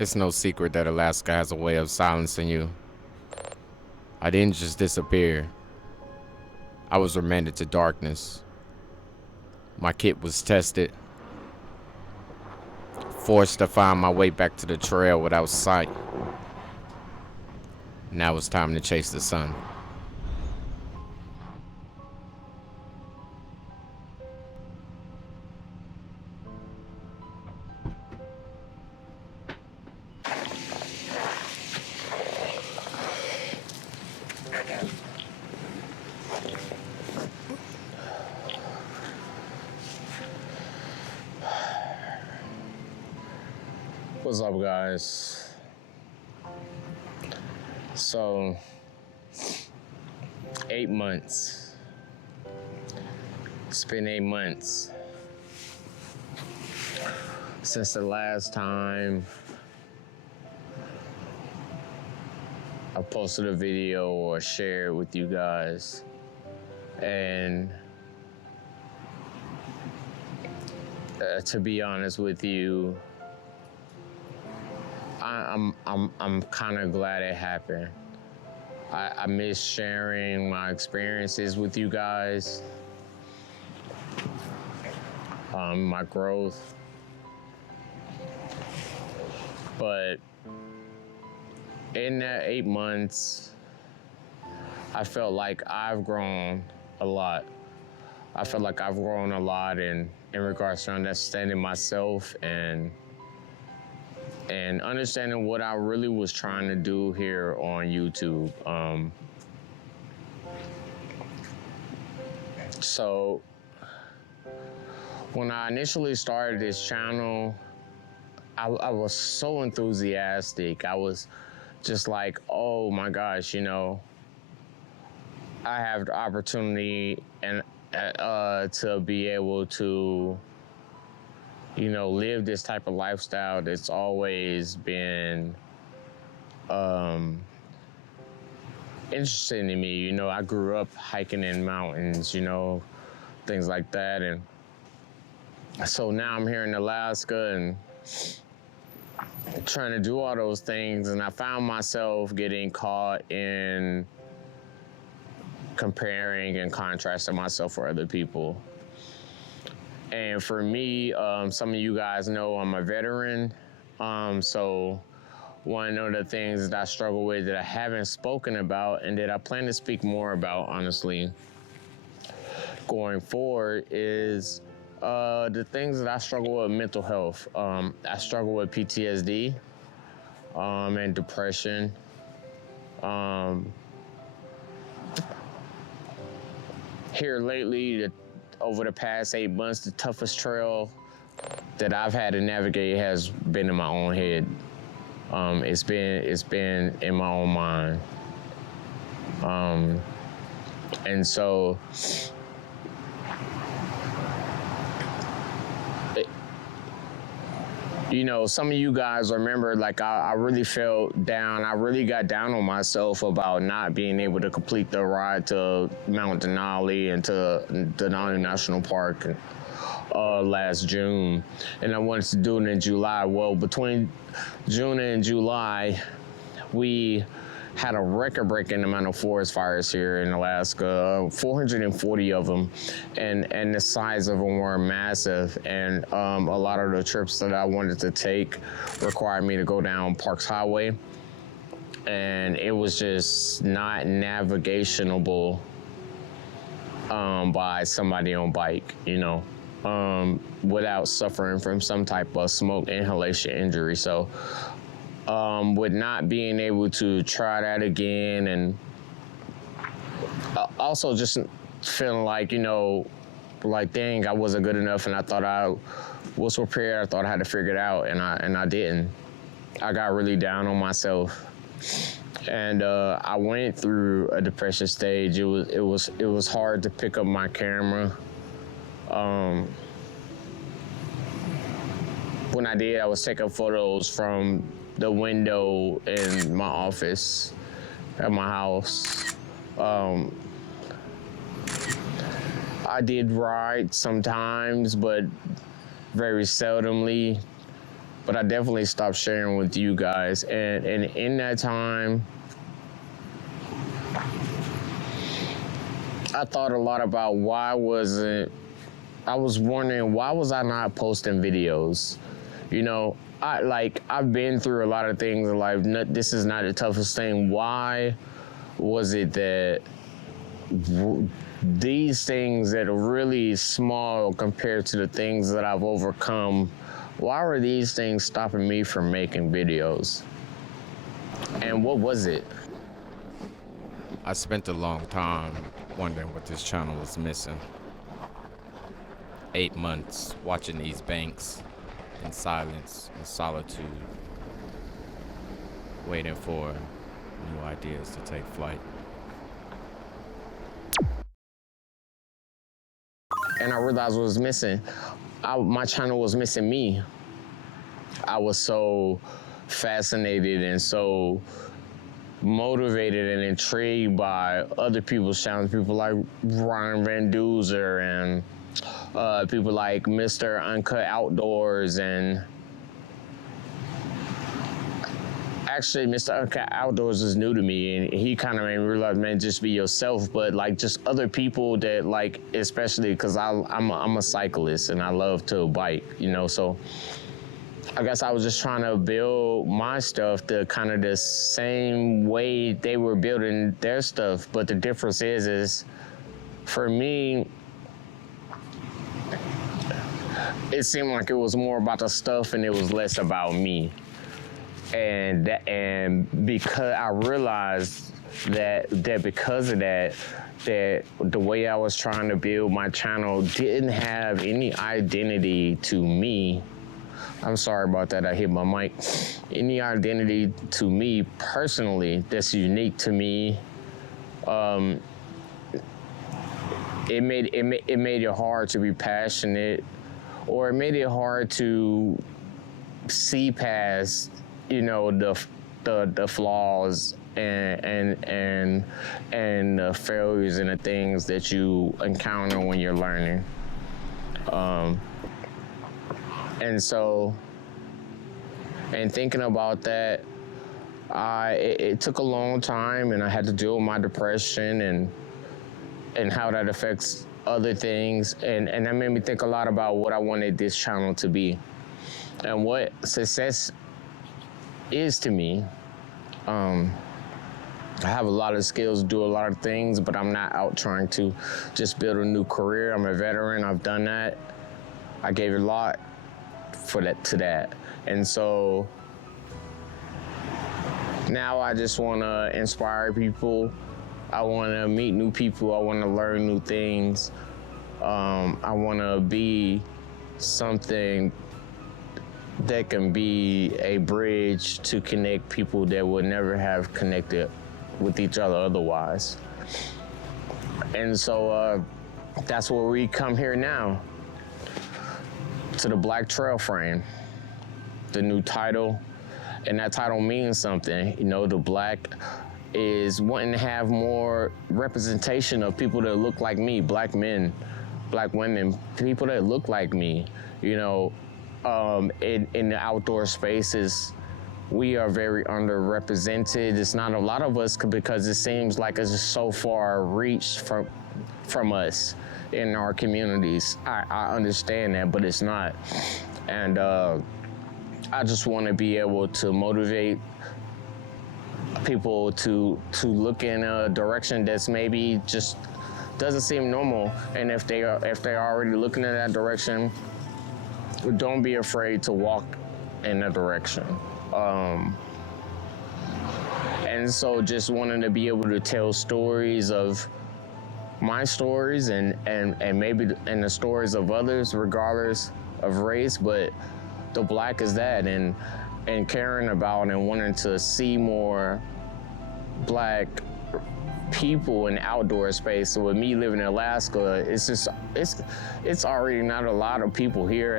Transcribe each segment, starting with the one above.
It's no secret that Alaska has a way of silencing you. I didn't just disappear. I was remanded to darkness. My kit was tested, forced to find my way back to the trail without sight. Now it's time to chase the sun. What's up, guys? So, 8 months. It's been 8 months since the last time I posted a video or shared with you guys. And to be honest with you, I'm kind of glad it happened. I miss sharing my experiences with you guys, my growth. But in that 8 months, I felt like I've grown a lot. I feel like I've grown a lot in regards to understanding myself and understanding what I really was trying to do here on YouTube. So when I initially started this channel, I was so enthusiastic. I was just like, oh my gosh, I have the opportunity and to be able to live this type of lifestyle that's always been interesting to me. I grew up hiking in mountains, things like that. And so now I'm here in Alaska and trying to do all those things. And I found myself getting caught in comparing and contrasting myself with other people. And for me, some of you guys know I'm a veteran. So one of the things that I struggle with that I haven't spoken about and that I plan to speak more about, honestly, going forward is the things that I struggle with mental health. I struggle with PTSD and depression. Here lately, over the past 8 months, the toughest trail that I've had to navigate has been in my own head. It's been in my own mind. And so some of you guys remember, like, I really felt down. I really got down on myself about not being able to complete the ride to Mount Denali and to Denali National Park last June. And I wanted to do it in July. Well, between June and July, we had a record-breaking amount of forest fires here in Alaska, 440 of them, and the size of them were massive. And a lot of the trips that I wanted to take required me to go down Parks Highway, and it was just not navigationable by somebody on bike, without suffering from some type of smoke inhalation injury. So with not being able to try that again, and also just feeling like, like, dang, I wasn't good enough, and I thought I was prepared. I thought I had to figure it out, and I didn't. I got really down on myself, and I went through a depression stage. It was hard to pick up my camera. When I did, I was taking photos from the window in my office at my house. I did ride sometimes, but very seldomly. but I definitely stopped sharing with you guys. And in that time, I thought a lot about I was wondering, why was I not posting videos? You know, I've been through a lot of things in life. This is not the toughest thing. Why was it that these things that are really small compared to the things that I've overcome, why were these things stopping me from making videos? And what was it? I spent a long time wondering what this channel was missing. 8 months watching these banks in silence and solitude, waiting for new ideas to take flight. And I realized what was missing. My channel was missing me. I was so fascinated and so motivated and intrigued by other people's channels, people like Ryan Van Duzer and people like Mr. Uncut Outdoors, and actually Mr. Uncut Outdoors is new to me, and he kind of made me realize, man, just be yourself. But like just other people that, like, especially because I'm a cyclist and I love to bike, you know, so I guess I was just trying to build my stuff the kind of the same way they were building their stuff. But the difference is for me, it seemed like it was more about the stuff and it was less about me. And because I realized that because of that the way I was trying to build my channel didn't have any identity to me. I'm sorry about that, I hit my mic. Any identity to me personally that's unique to me. It made it hard to be passionate, or it made it hard to see past, you know, the flaws and the failures and the things that you encounter when you're learning. And so, and thinking about that, it took a long time, and I had to deal with my depression and how that affects other things. And that made me think a lot about what I wanted this channel to be and what success is to me. I have a lot of skills, do a lot of things, but I'm not out trying to just build a new career. I'm a veteran, I've done that. I gave a lot to that. And so now I just want to inspire people. I want to meet new people. I want to learn new things. I want to be something that can be a bridge to connect people that would never have connected with each other otherwise. And so that's where we come here now, to the Black Trail Frame, the new title. And that title means something. You know, the Black is wanting to have more representation of people that look like me, Black men, Black women, people that look like me. You know, in the outdoor spaces, we are very underrepresented. It's not a lot of us because it seems like it's just so far reached from us in our communities. I understand that, but it's not. And I just want to be able to motivate people to look in a direction that's maybe just doesn't seem normal. And if they're already looking in that direction, don't be afraid to walk in that direction. And so just wanting to be able to tell stories of my stories and maybe and the stories of others, regardless of race, but the Black is that, and caring about and wanting to see more Black people in outdoor space. So with me living in Alaska, it's already not a lot of people here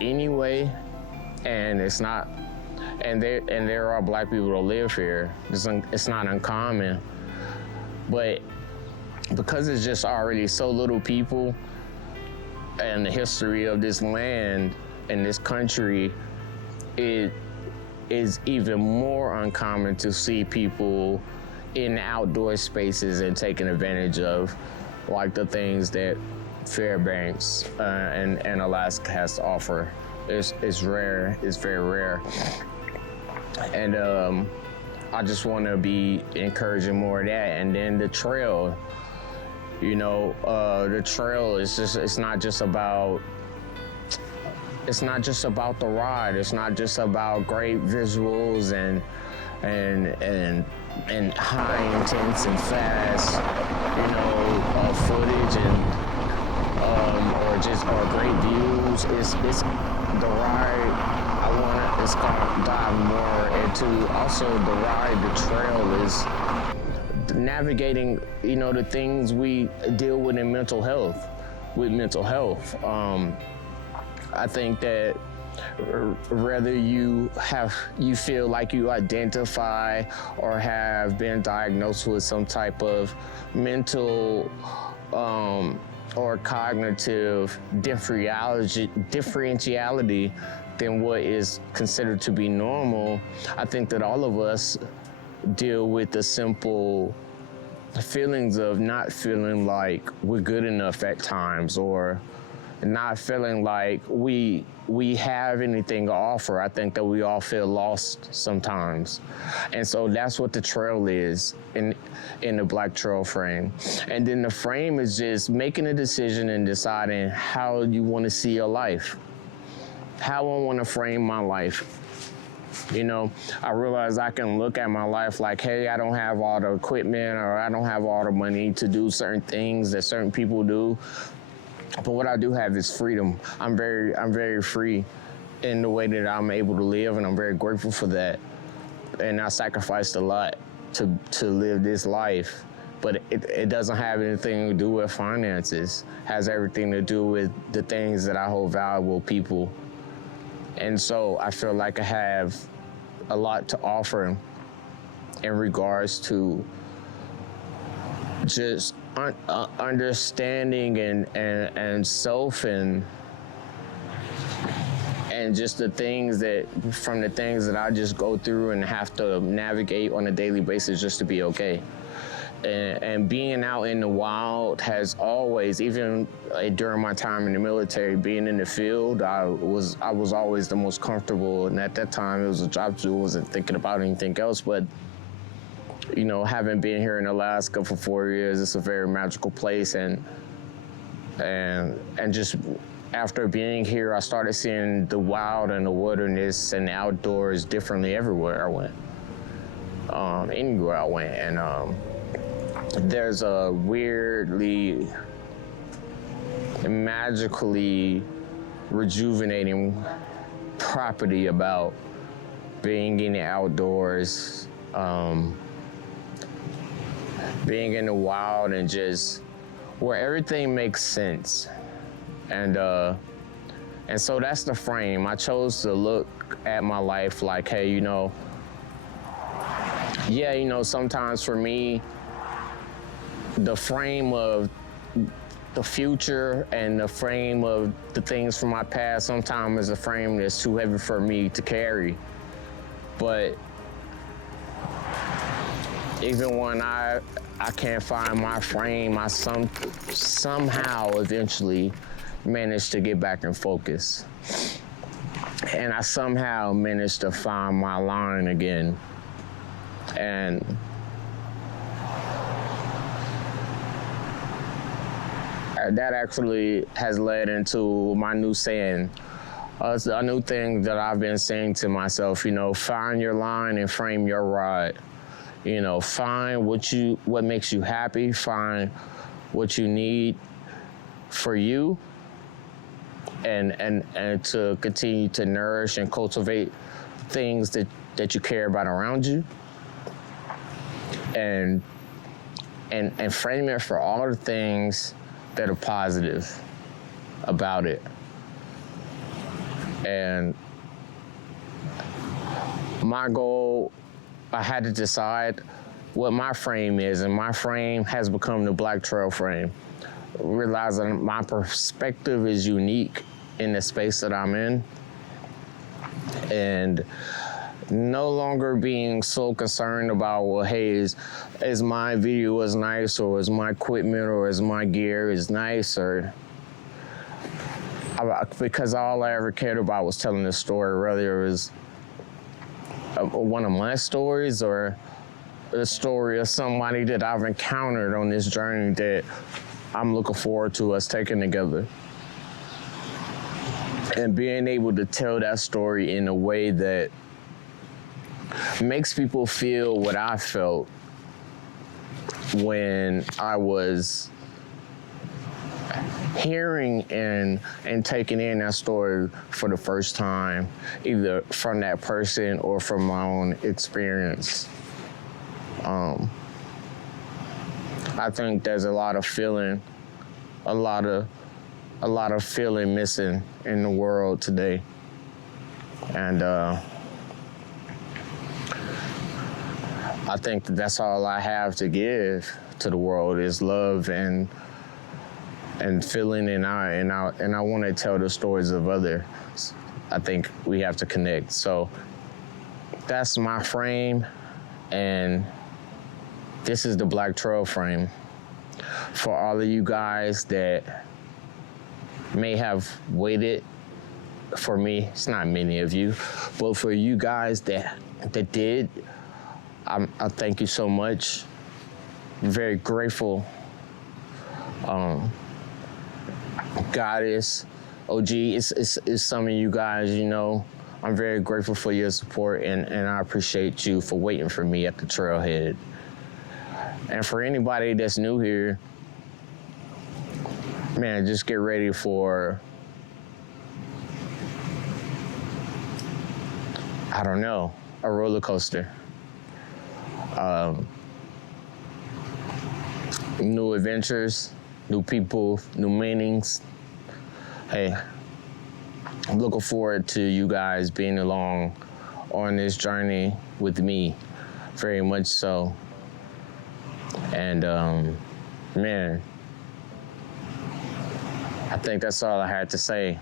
anyway, and it's not, and there are Black people that live here. It's not uncommon, but because it's just already so little people, and the history of this land and this country it is even more uncommon to see people in outdoor spaces and taking advantage of like the things that Fairbanks and Alaska has to offer. It's rare, it's very rare. And I just want to be encouraging more of that. And then the trail, you know, the trail is just, it's not just about the ride. It's not just about great visuals and high intense and fast, you know, footage or great views. It's the ride. It's gonna dive more into also the ride. The trail is navigating, you know, the things we deal with in mental health. I think that whether you feel like you identify or have been diagnosed with some type of mental or cognitive differentiality than what is considered to be normal, I think that all of us deal with the simple feelings of not feeling like we're good enough at times, or not feeling like we have anything to offer. I think that we all feel lost sometimes. And so that's what the trail is in the Black Trail frame. And then the frame is just making a decision and deciding how you want to see your life, how I want to frame my life. You know, I realize I can look at my life like, hey, I don't have all the equipment, or I don't have all the money to do certain things that certain people do. But what I do have is freedom. I'm very free in the way that I'm able to live, and I'm very grateful for that. And I sacrificed a lot to live this life, but it doesn't have anything to do with finances. It has everything to do with the things that I hold valuable, people. And so I feel like I have a lot to offer in regards to just understanding and self and just the things that I just go through and have to navigate on a daily basis just to be okay. And being out in the wild has always, even during my time in the military, being in the field, I was always the most comfortable. And at that time, it was a job to do. I wasn't thinking about anything else. But, you know, having been here in Alaska for 4 years, it's a very magical place. And just after being here, I started seeing the wild and the wilderness and the outdoors differently everywhere I went, anywhere I went. And there's a weirdly, magically rejuvenating property about being in the outdoors, being in the wild, and just where everything makes sense. And so that's the frame. I chose to look at my life like, hey, you know, yeah, you know, sometimes for me, the frame of the future and the frame of the things from my past sometimes is a frame that's too heavy for me to carry. But even when I can't find my frame, I somehow eventually managed to get back in focus. And I somehow managed to find my line again. And that actually has led into my new saying. It's a new thing that I've been saying to myself, you know, find your line and frame your ride. You know, find what makes you happy, find what you need for you, and to continue to nourish and cultivate things that you care about around you. And frame it for all the things that are positive about it. And my goal, I had to decide what my frame is, and my frame has become the Black Trail frame. Realizing my perspective is unique in the space that I'm in. And no longer being so concerned about, well, hey, is my video as nice, or is my equipment or is my gear is nice, or because all I ever cared about was telling the story, whether it was one of my stories or the story of somebody that I've encountered on this journey that I'm looking forward to us taking together. And being able to tell that story in a way that makes people feel what I felt when I was hearing and taking in that story for the first time, either from that person or from my own experience. I think there's a lot of feeling missing in the world today. And I think that's all I have to give to the world is love and feeling, and I want to tell the stories of others. I think we have to connect. So that's my frame, and this is the Black Trail frame. For all of you guys that may have waited for me, it's not many of you, but for you guys that did, I thank you so much. I'm very grateful. Goddess, OG, it's some of you guys, you know, I'm very grateful for your support, and I appreciate you for waiting for me at the trailhead. And for anybody that's new here, man, just get ready for, I don't know, a roller coaster. New adventures, new people, new meanings. Hey, I'm looking forward to you guys being along on this journey with me, very much so. And man, I think that's all I had to say.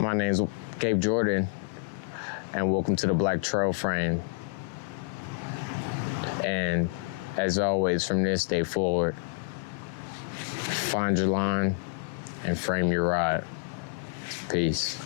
My name's Gabe Jordan, and welcome to the Black Trail Frame. And as always, from this day forward, find your line and frame your ride. Peace.